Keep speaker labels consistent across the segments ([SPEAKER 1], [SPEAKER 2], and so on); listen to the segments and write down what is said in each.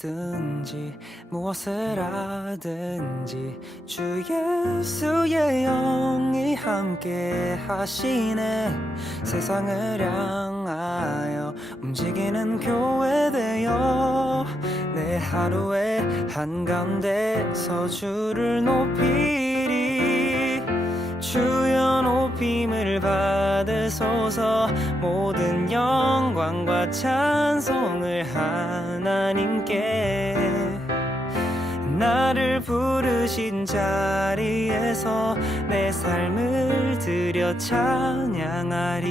[SPEAKER 1] 있든지 무엇을 하든지 주 예수의 영이 함께 하시네. 세상을 향하여 움직이는 교회 되어 내 하루의 한가운데서 주를 높이리 주여 높임을 받으소서. 모든 영광과 찬송을 하나님께 나를 부르신 자리에서 내 삶을 드려 찬양하리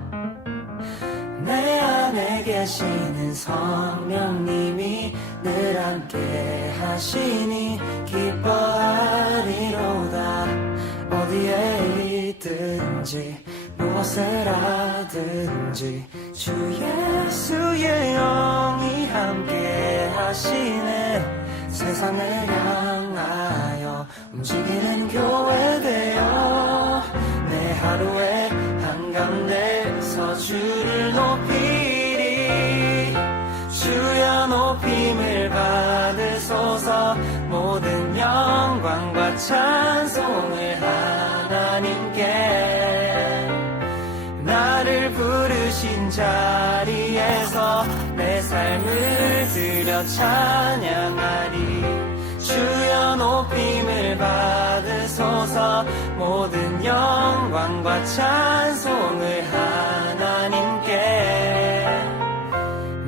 [SPEAKER 1] 내 안에 계시는 성령님이 늘 함께 하시니 기뻐하리로다. 어디에 있든지 무엇을 하든지 주 예수의 영이 함께 하시네. 세상을 향하여 움직이는 교회 되어 내 하루의 한가운데서 주를 높이 찬송을 하나님께 나를 부르신 자리에서 내 삶을 드려 찬양하리 주여 높임을 받으소서 모든 영광과 찬송을 하나님께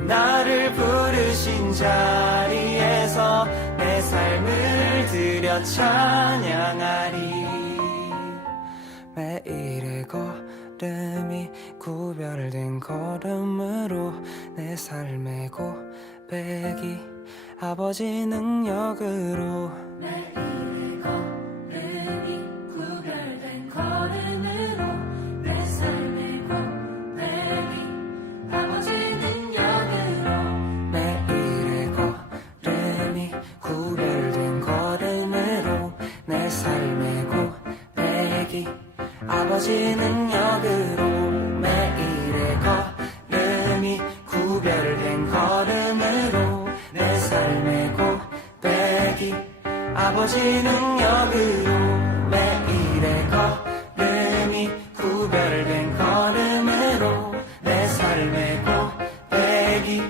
[SPEAKER 1] 나를 부르신 자리에서 드려 찬양하리. 매일의 걸음이 구별된 걸음으로 내 삶의 고백이 아버지 능력으로
[SPEAKER 2] 능력으로
[SPEAKER 1] 매일의 걸음이 구별된 걸음으로 내 삶의 고백이 아버지 능력으로 매일의 걸음이 구별된 걸음으로 내 삶의 고백이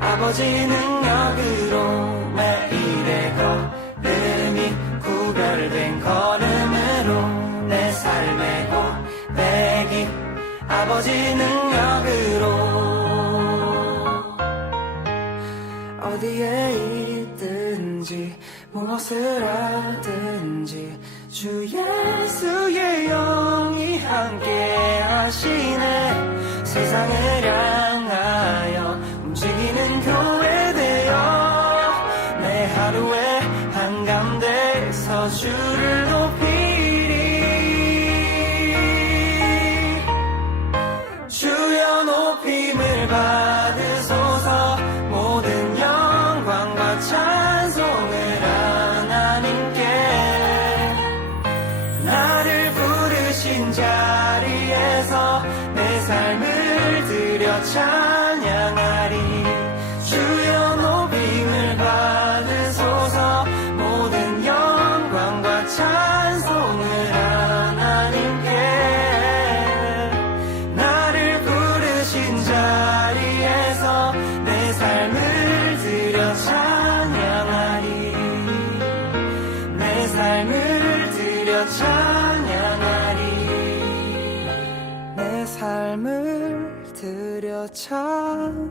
[SPEAKER 1] 아버지 능력으로 매일의 걸 고백이 아버지 능력으로 어디에 있든지 무엇을 하든지 주 예수의 영이 함께 하시네. 세상을 향하여 움직이는 교회 되어 내 하루의 한가운데 서 주를 찬양하리. 주여 높임을 받으소서. 모든 영광과 찬송을 하나님께. 나를 부르신 자리에서 내 삶을 들여 찬양하리. 내 삶을 들여 찬양하리. 내 삶을 드려 찬양하리